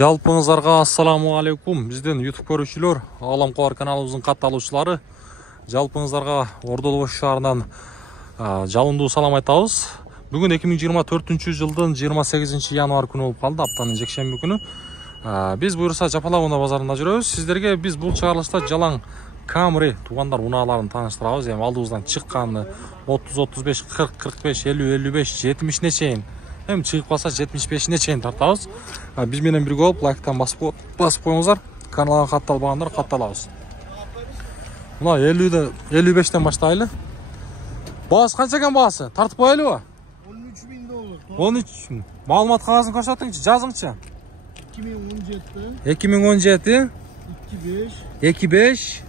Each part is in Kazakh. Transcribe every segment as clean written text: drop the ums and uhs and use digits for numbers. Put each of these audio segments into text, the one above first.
Жалпыңыздарга ассаламу алейкум. Бизден YouTube көрүүчүлөр, Алам Кубар каналыбыздын катталуучулары. Жалпыңыздарга Ордолбош шаарынан жалындуу салам айтабыз. Бүгүн 2024 жылдын 28 январь күнү болуп калды, аптанын жекшемби күнү. Биз буюрса Жапалауна базарында жүрөбүз. Сиздерге биз бул чыгарылышта жалаң Camry туугандар унааларын тааныштырабыз. Эми алдыбыздан чыкканы 30, 35, 40, 45, 50, 55, 70 чейин. Hem çıkıp kalsa 75'ine çeyin tartağız. Biz menen birge olup like'tan basıp koyuңuzlar. Kanalga kattalбагандар kattalabыз. Muna 55'ten başlaylı. Bağısı kança ekan bağısı? Tartıp koyalım mı? 13.000 dolar. 13.000. Malumat kağıdını koşatыңчы, жазыңчы. 2017. 2017. 25.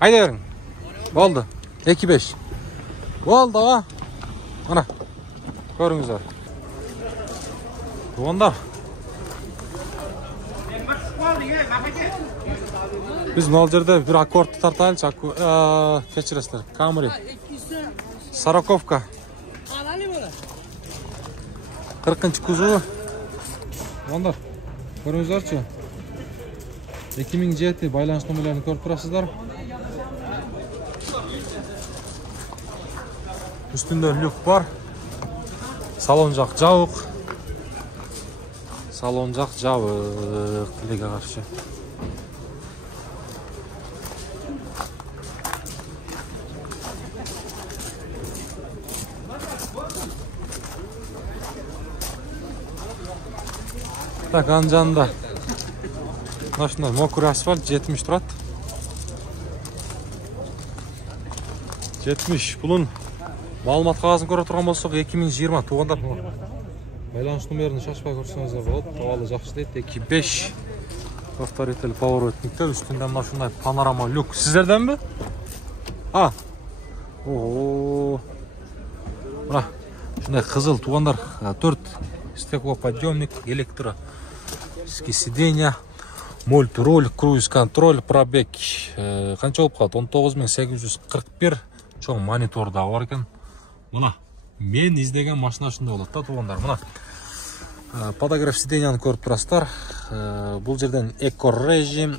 Haydi verin. Oldu. 25. Oldu ha. Ana. Görüңүздөр. Тугандар. Biz mал жерде bir аккордты тартайлычы. Кечиресиздер. Camry. Сороковка. 40-чы кузову. Тугандар. Көрүңүздөрчү. 2007 байланыш номерлерин көрүп турасыздар. Üstünde lük var. Saloncak cavık. Saloncak cavık. Lige karşı. Tak ancanda. Başında mokur asfalt 70 turat. 70 bulun. Маалымат кагазын көрө турган болсок 2020 туугандар. Байланыш номерин шашпай көрсөңүздөр болот. Абалы жакшы дейт. 25 повторитель поворотниктер, үстүндө мына ушундай панорама люк. Сиздерденби? Ого. Мына ушундай кызыл туугандар. 4 стеклоподъемник, электрический сиденья, мультироль, круиз-контроль, пробег канча болуп калат? 19.841. Чоң монитор да бар экен. Мына мен издеген машина ушундай болот да туугандар. Мына подогрев сиденьяны көрүп турасыздар. Бул жерден эко режим,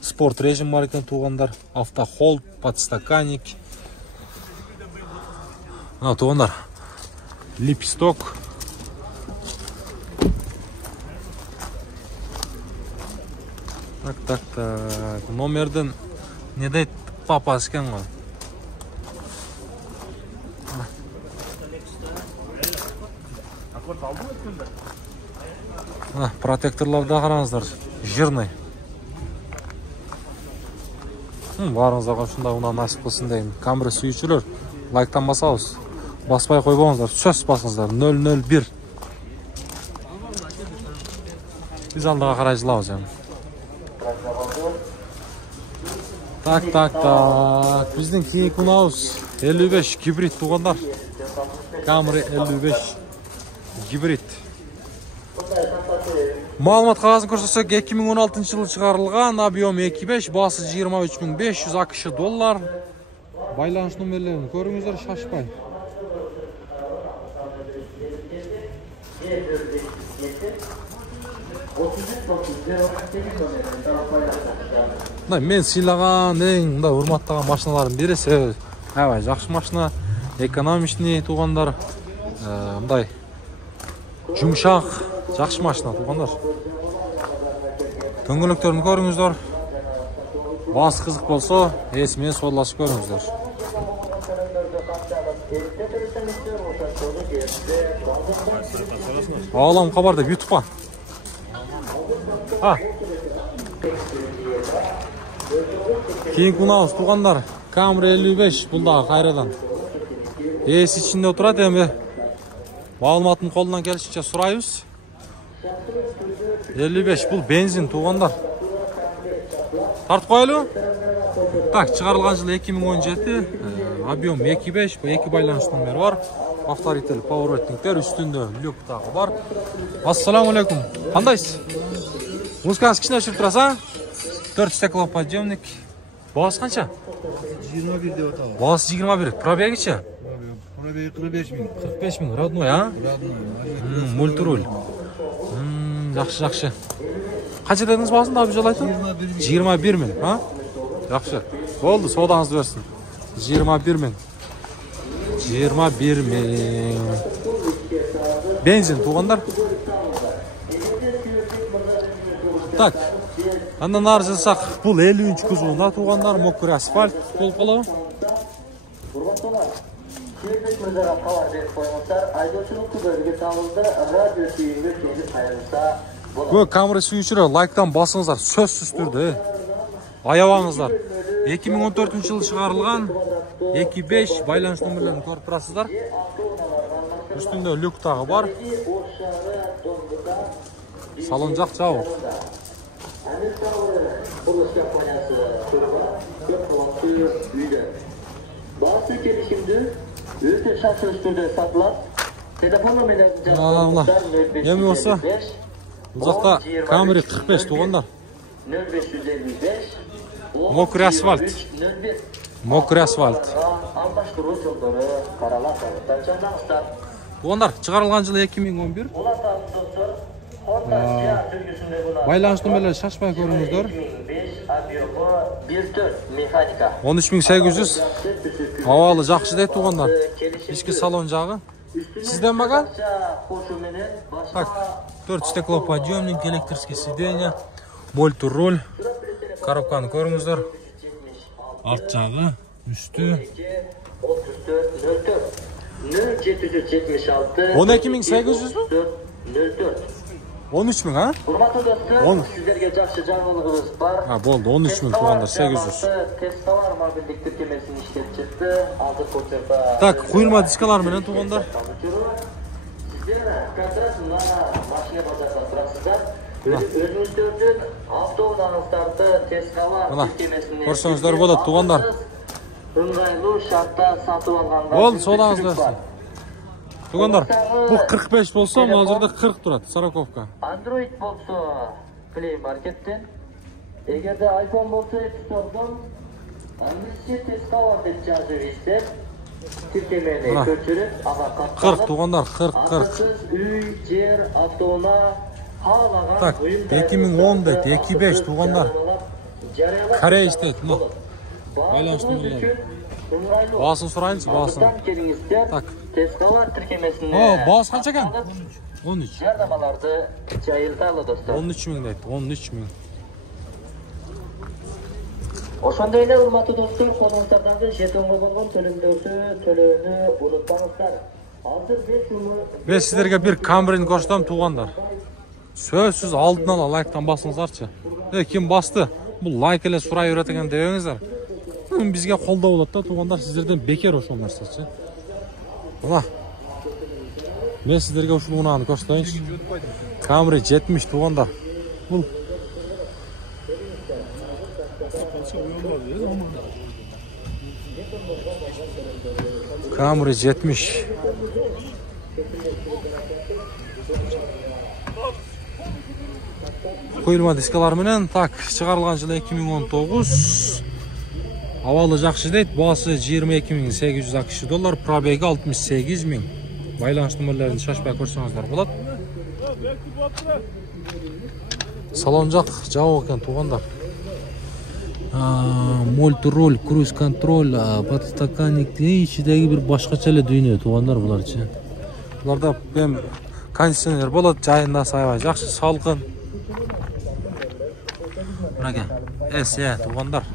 спорт режим бар экен туугандар. Автохолд, подстаканник. Мына туугандар. Липсток. Так. Номерден не дейт? Папа экен го. Протекторларды караңыздар. Жирный. Баарыңыздарга ушундай унаа насип кылсын дейм. Camry сүйүүчүлөр, лайктан басабыз. Баспай койбоңуздар. Сөз басыңыздар. 001. Биз алдыга карай жылабыз эми. Так. Биздин кийинки унаабыз 55 гибрид туугандар. Camry 55 гибрид. Маалымат кагазын көрсөтсөк 2016 жылы чыгарылган, объем 2.5, баасы 23.500 AQSh доллар. Байланыш номерлерин көрүңүздөр, шашпай. Мен сыйлаган эң мындай урматтаган машиналардын бири. Аябай жакшы машина, экономичный туугандар. Мындай жумшак, жакшы машина туугандар. Төңгөлөктөрүн көрүңүздөр. Баасы кызык болсо, эс менен соолашып көрүңүздөр. Алам Кубар деп YouTube'га. Кийинки унаабыз туугандар. Camry 55 бул дагы кайрадан. Эс ичинде отурат эми. Маалыматын колунан келишинче сурайбыз. 55 бул бензин туугандар. Тартып коелу. Так, чыгарылган жылы 2017, объем 2.5, бу 2 байланыш номери бар. Повторитель поворотниктер, үстүндө люк дагы бар. Ассаламу алейкум. Кандайсыз? Музыкаңыз кичине өчүрүп турасыз, 4 стеклоподъемник. Баасы канча? 21 деп атабыз. Баасы 21. Пробегичи? Pробеги 45 bin. 45 bin родной, а? Multirul. Жақсы. Қанша дедіңіз басында abi жол айтты? 21 bin, ha? Жақсы. Болды, содаңызды берсін. 21 bin. 21 bin. Benzin туғандар. Так. Андан ары жасақ, бұл 50-ші кузовында туғандар, мокрый асфальт болып қалады. Şehirlik müzara kavar verip koymuşlar. Aydoçuluk bölge tamamında radyo tüyünde gelip ayrılsa Көп камера сүйіншілер, лайктан басыңыздар, сөзсіз түрде. Аябаңыздар. 2014 жылы шығарылған 2.5 байланыс нөмірлерін көріп тұрасыздар. Үстінде люк тағы бар. Салон жақ жабық. Bazı gelişimde öte şartlı satılan telefon numarasını Еми осы, бұл жақта камера 45 туғандар. 0555 Мокрый асфальт. Мокрый асфальт. Aldaştırу yolları karalar tanıtacağınızlar. Туғандар, шығарылған жылы 2011. Ulan dostlar, Honda sürgüsünde bulunan Байланыс нөмірлері шашпай көріңіздер. 2005 Abiyobo 14 mekanika. 13800. Авалы жақсы дейді туғандар. Ішкі салон жағы. Сізден баға? Так, 4 стеклоподъемник, электрический сиденье, мультируль, коробканы көріңіздер. Арт жағы, үсті. 12800 mu? 13 bin, ha? Hurmatlı dostlar, sizlerge жақсы жаңылығымыз бар. Ha, болды, 13 bin туғандар, 800. Тестовар мобильдік тіркемесін işlep çıktı. Aldı koçerda. Так, құйылма дискалар менен туғандар. Sizler kontrakt машина базарында тұрасыздар. Өзіңіздердің автоунаңыздарды тестовар тіркемесіне көрсеңіздер болады туғандар. ыңғайлы шартта сатып алғандар. Болды, содаңыз берсін. Туғандар, бұл 45 болса, мына жерде 40 тұрады, сороковка. Android болса Play Market'ten, егерде iPhone болса App Store'dan, Android тестовар деп жазып іздеп, тіркемені көшіріп, аға 40 туғандар, 40. үй, жер, автоуна, қалаған Так, 2010 дейді, 2.5 туғандар. Корейш дейді, ну. Байланыс нөмірлері. Басын сұрайыныз, басын. Так. Testовар тіркемесіне Баас қанша екен? 13. Жардамаларды жайылталы достар. 13 мың дейді, 13 мың. Ошондой эле урматтуу достор, колуңуздардағы жетонго болгон төлөөнү унутпаңыздар. Азыр 5 жуму. Мен сіздерге бір камераны көрсөтөм туғандар. Сөзсүз алдын ала лайктан басыңыздарчы. Ким басты? Бұл лайк эле сурай берет экен дебеңиздер. Бизге колдоо болот да туғандар, сіздерден бекер ошол нерсечи. Мына. Мен сіздерге ушул мунаны көрсөтөйүнчү. Камера 70 туғандар. Бул камера 70. Құйылма дискалар менен, так, шығарылған жылы 2019. Авалы жақсы дейді, басы 22.800 ақш доллар, пробеги 68.000. Байланыс нөмірлерін шашпай көрсеңіздер болады. Салон жақ жауы екен туғандар. Мультируль, круиз контроль, подстаканник, ішіндегі бір башқача эле дүйнө туғандар бұларчы. Бұларда кондиционер болады, жайында сайбай жақсы, салқын. Мынаке, туғандар.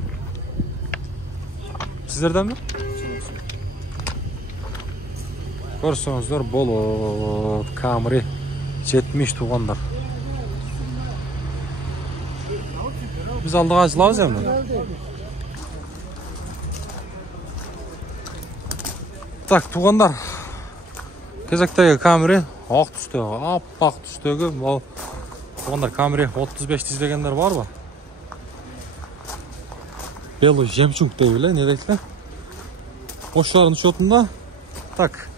Сіздерден бе? Көрсеңіздер болот, камера 70 туғандар. Biz aldıq acılavız emni. Tak, tuğanlar. Kezekteki kameri aq düştüğü, appak düştüğü. Tuğanlar kameri 35 dizlegenler var mı? Belli jemçunk deyile, ne deyile? Oşların şotunda. Tak,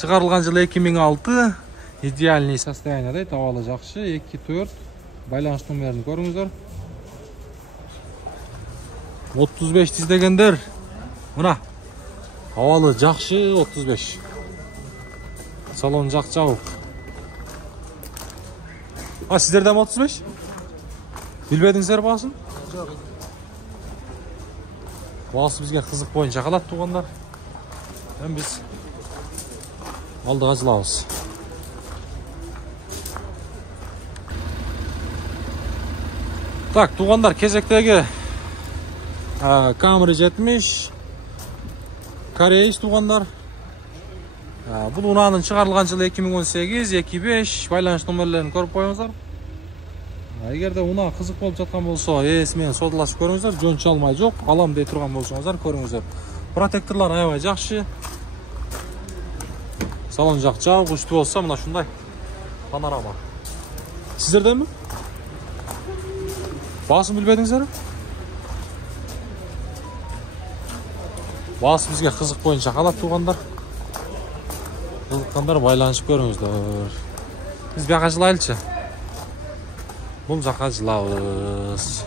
çıkarılgan жылы 2006. İdealni состояние deydi, havalı жақшы. 2-4. Байланыс нөмірін көріңіздер. 35 dizlegender. Mına. Havalı, жақшы 35. Salon жақ жабық. Сіздерде 35? Білбедіңіздер басын? Жоқ. Басы бізге қызық бойынша қалады туғандар. Біз алдыға жылауыз. Так, туғандар кезектегі Camry 70 Корейс туғандар. Бұл ұнаның шығарылған жылы 2018-25 байланыш номерлерін көріп қойыңыздар. Егерде ұна қызық болып жатқан болса, есімен содаласып көріңіздер, жөн çalмай жоқ, алам дей тұрған болсаңыздар көріңіздер. Протекторлар аябай жақсы. Салон жақ жабық, үсті болса, мына шундай панорама. Сіздерден бе? Басын білбедіңіздер? Басы бізге қызық бойынша қалап туғандар. Қызыққандар байланышып көріңіздер. Біз бияқа жылайлычы. Бұл жаққа жылауыз.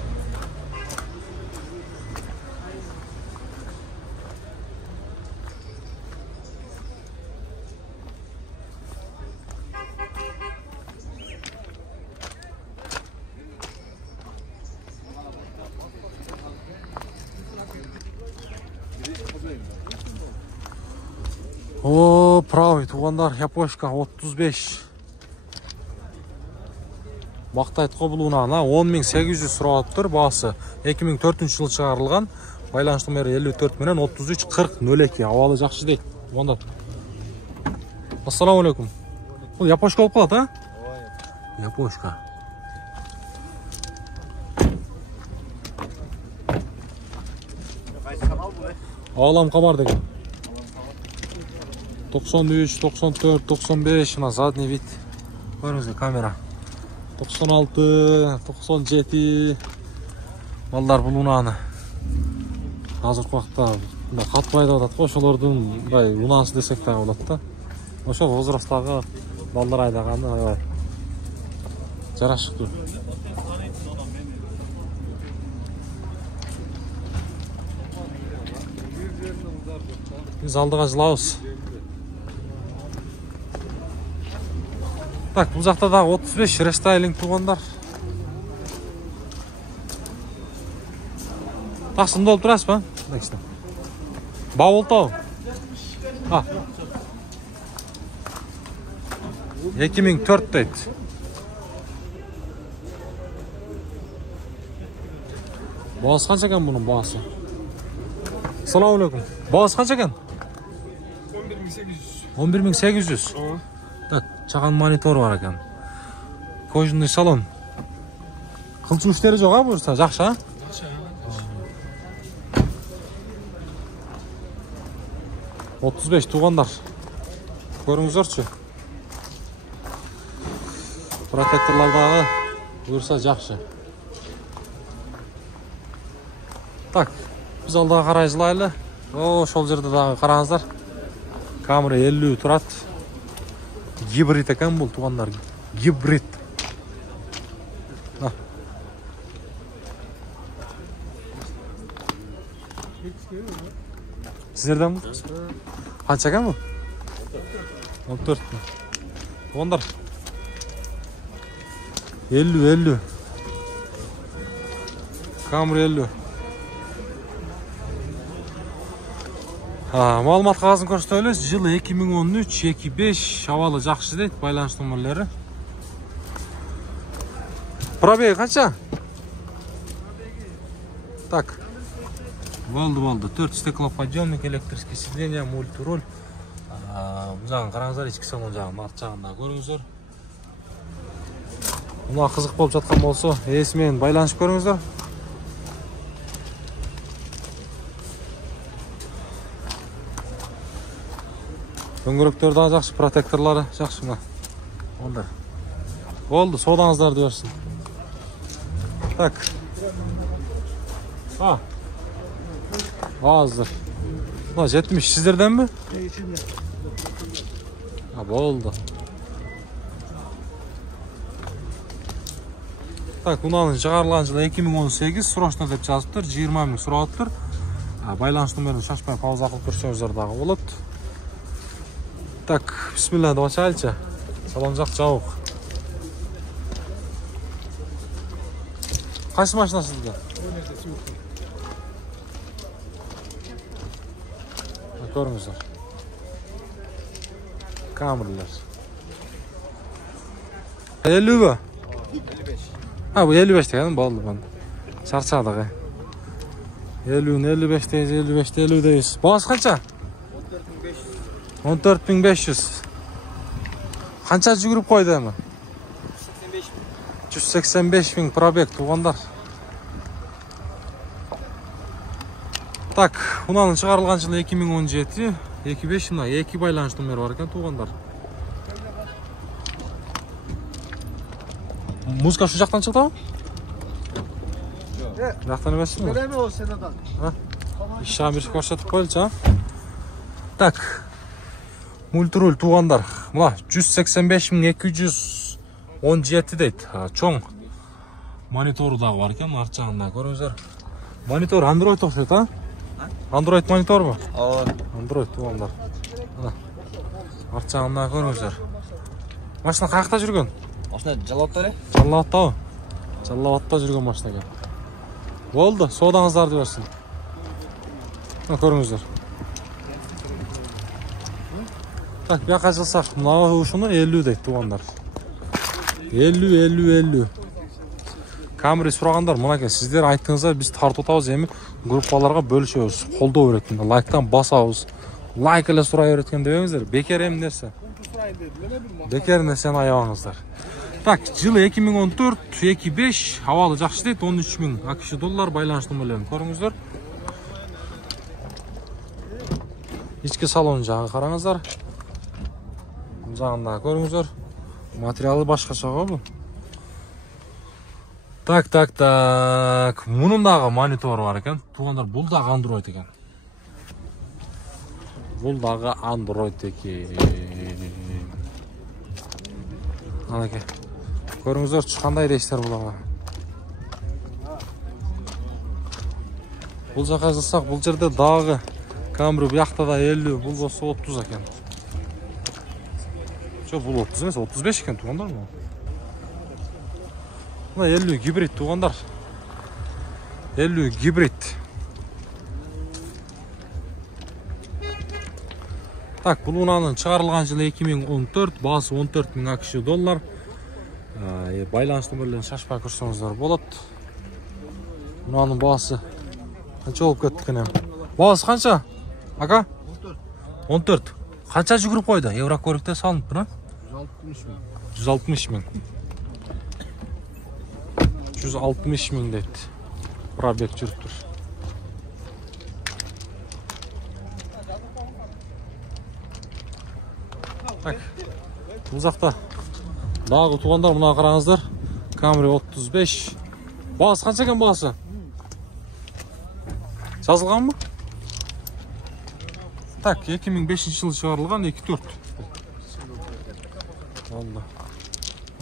О, правый туғандар, япошка 35. Бақтайт қобылуына 10.800 сұрауып тұр, басы 2004 жылы шығарылған, байланыш номері 54 менен 33-40-02, авалы жақшы дейді. Ассаламу алейкум. Бұл япошка болып қалады, а? Япошка. Алам қамар деген. 93, 94, 95, мына задний вид. Көріңізге камера. 96, 97. Балдар бұл ұнаны. Қазіргі уақытта қатпайды болады ғой, ошолордун ұнансы десек тағы болады да. Ошол возрастағы балдар айдағаны жарашықты. Біз алдыға жылауыз. Так, бұл жақта да 35 рестайлинг туғандар. Тақсымда олып тұрасыз ба? Бау олтау. 2004 дейді. Бағасы қанша екен бұның бағасы? Ассаламу алейкум. Бағасы қанша екен? 11.800. Чаған монитор бар екен. Кожаный салон. Қылчу үштері жоқ, а бұйырса? Жақшы, а? Жақшы. 35 туғандар. Көріңіздерші. Протекторлардағы бұйырса жақшы. Так, біз алдағы қарай жылайлы. Шол жерді дағы қараңыздар. Camry 50 тұрады. Гибрид екен бұл туғандар. Гибрид. Сіздерден бұл? Қанша екен бұл? 14. Туғандар. 50. Camry 50. Малымат қағазын көрсетөлес, жылы 2013-25 авалы жақшы дейді, байланыш номерлері. Пробеги қанша? Так. Болды. 4 стеклоподъемник, электрический сиденье, мультироль. Бұл жағын қараңыздар, ішкі салон жағын, арт жағында көріңіздер. Мұна қызық болып жатқан болса, есімен байланышып көріңіздер. Дөңгөрөктөр да жақсы, протекторлары жақсы мына. Ондар. Болды, содаңыздар дөрсін. Так. Азыр. Мына 70 сіздерден бе? Болды. Так, ұнаның шығарылған жылы 2018, срочно деп жазыптыр, 20 мың сұрауыптыр. Байланыш номерін шашпай пауза қылып көрсеңіздер дағы болады. Так, bismillah, başlayalım. Salonjak jabuk. Kaç maşina sizde? Görüngüzler. Kamerler. 50 bu? 55. Ha bu 55 dedim boldu ben. Çarçadık ha. 50'nin 55'teyiz, 55'te 50'deyiz. Bağış kaça? 14.500. Qancha yugurib qo'ydi mi? 185.000 probek tuğanlar. Tak, bunun çıkarılgan yılı 2017. 25 yılında 2 baylanış numara var ekan tuğanlar. Muzika şu jaktan çıktı mı? Jaktan emas mı? Öyle mi o senadan? Ha? İşe bir ko'rsatib qo'yilchi ha. Tak. Multirul tuğanlar. Mula 185.217 deydi. Çoğun monitoru da var ekan, arçağında görüngüzler. Monitor Android o'xshaydi ha? Android monitor mu? Android tuğanlar. Ana. Arçağında görüngüzler. Maşina qayerda yurgan? Maşina Jalotda. Jalotda. Jalotda yurgan maşina ekan. Bo'ldi, sodangizlarni bersin. Görüngüzler. Tak, bir kaçılsak, bunlar uşunu 50 deydi tuğanlar. 50. Kamera so'raganlar, mana sizler aytdingizlar, biz tartib o'tamiz, endi gruppalarga bölüşөбүз, колдоо береткен, лайктан басабыз. Лайк эле сурай береткен дебеңиздер, бекер эми нерсе. Бекер нерсени аябаңыздар. Так, жылы 2014, 25, абалы жакшы дейт, 13.000 AQSh доллар байланыш номерлерин көрүңүздөр. İçki salon jağı qarаңыздар. Bu жағында көрүңүздөр. Материалы башкача го. Так. Мунун дагы монитор бар экен. Тугандар, бул дагы Android экен. Бул дагы Android экен. Анакей. Көрүңүздөр, кандай рейстер буларга. Бул жака жазсак, бул жерде дагы камера бияқта да 50, бұл болса 30 екен. Жоқ, бұл 30 емес, 35 екен туғандар мı? Бұл 50 гибрид туғандар. 50 гибрид. Так, бұл ұнанын шығарылған жылы 2014, басы 14.000 AQSh доллар. Байланыс нөмірлерін шашпай көрсеңіздер болады. Ұнанын басы қанша болып кеттікен ем? Басы қанша? Aka? 14. Qancha yugurib qo'ydi? Еврокөлікте салынып buni? 160.000. 160.000 deydi. Probek жүріп тұр. Так. Бұл жақта дағы туғандар, мына қараңыздар. Camry 35. Бағасы қанша екен бағасы? Жазылған mı? Так, 2005 жылы шығарылған 2.4. Vallahi.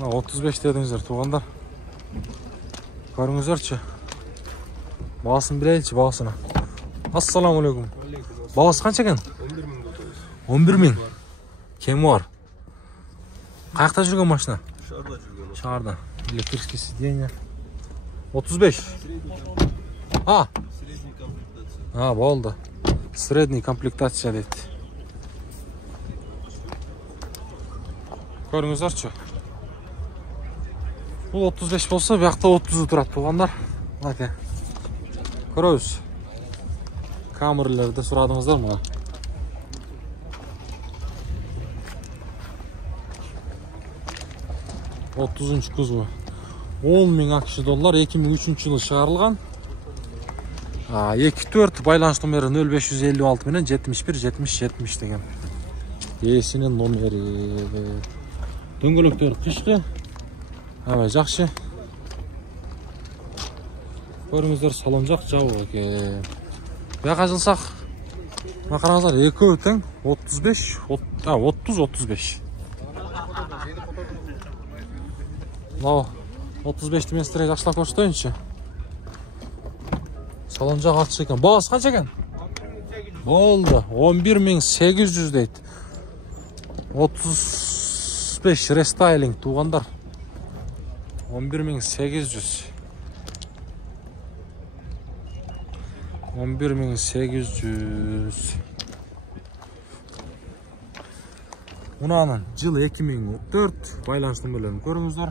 35 дедіңіздер туғандар. Көріңіздерші. Бағасын білейінші, бағасына. Ассаламу алейкум. Бағасы қанша екен? 11.000. Кем бар? Қаяқта жүрген машина? Шарда. Электрический сиденье. 35. Болды. Средний комплектация deydi. Көріңіздерші. Бұл 35 болса, бұяқта 30 тұрады туғандар. Лаке. Көрөбүз. Камерлерді сұрадыңыздар мұна. Otuzuncu kuzgu. 10.000 AQSh dollar 2003 жылы шығарылған. 2.4 байланыш номері 0556 менен 71-70-70 деген. Есінің номері. Дөңгөлөктөр қышқы. Жақшы. Көріңіздер, салон жақ жауы екен. Бұяқа жылсақ, қараңыздар, екеуі тең 30-35. Мынау 35-ті мен сіздерге жақшылап көрсетейінші. Салон жақ артшы екен. Бағасы қанша екен? Болды. 11.800 дейді. 35 рестайлинг туғандар. 11.800. 11.800. Мынаның жылы 2004. Байланыш нөмірлерін көріңіздер.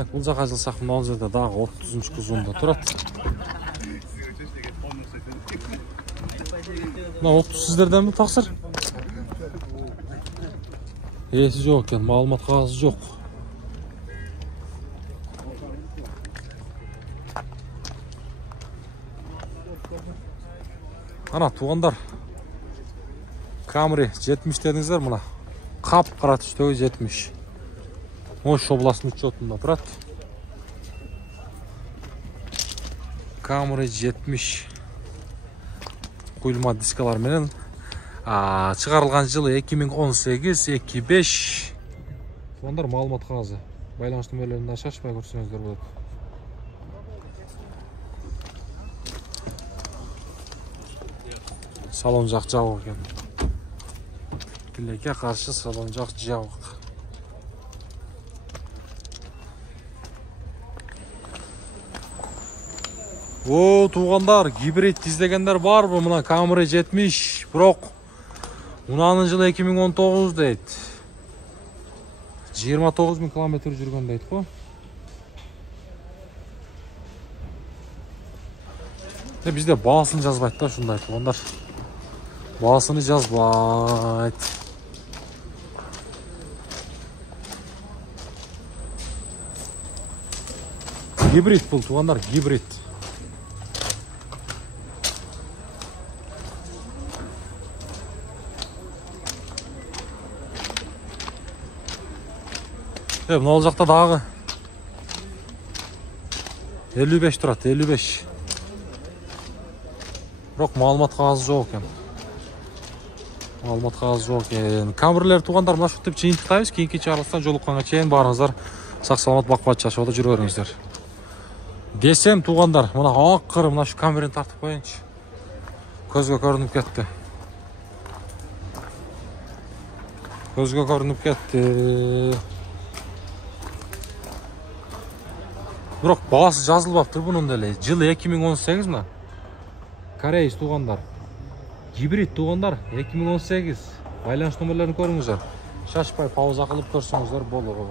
Бұл жаққа жылсақ, мынау жерде дағы 30-шы қызуында тұрады. Мына 30 сіздерден бі тақсыр? Есі жоқ екен, малымат қағазы жоқ. Ана туғандар Camry 70 дедіңіздер, мұна қап қара түстегі 70. Ош обласының учетында тұрады. Camry 70 құйылма дискалар менен шығарылған жылы 2018-25. Туғандар малымат қағазы. Байланыш нөмірлерін шашпай көрсеңіздер болады. Салон жақ жабық екен. Тілекке қаршы салон жақ жабық. О, туғандар, гибрид іздегендер бар бұл, мұна Camry 70, бірақ мұнаның жылы 2019 дейді. 29.000 километр жүрген дейді қой. Бізде басын жазбайды да, шындай туғандар. Басыны жазбайды. Гибрид бұл туғандар, гибрид. Мына ол жақта дағы 55 тұрады, 55. Бірақ малымат қағазы жоқ екен. Малымат қағазы жоқ екен. Камерлер туғандар мұна шықтып жиынтықтаймыз. Кейінгі чағылыстан жолыққанға чейін барыңыздар. Сақ-саламат бақпат шашуада жүріп өріңіздер. Десем туғандар, мұна ақыры мұна шу камерені тартып қойыншы. Көзге көрініп кетті. Көзге көрініп кетті. Бірақ бағасы жазылып тұр бұның дәлей. Жылы 2018 мұна. Корейс туғандар. Гибрид туғандар 2018. Байланыш нөмірлерін көріңіздер. Шашпай пауза қылып көрсеңіздер болу.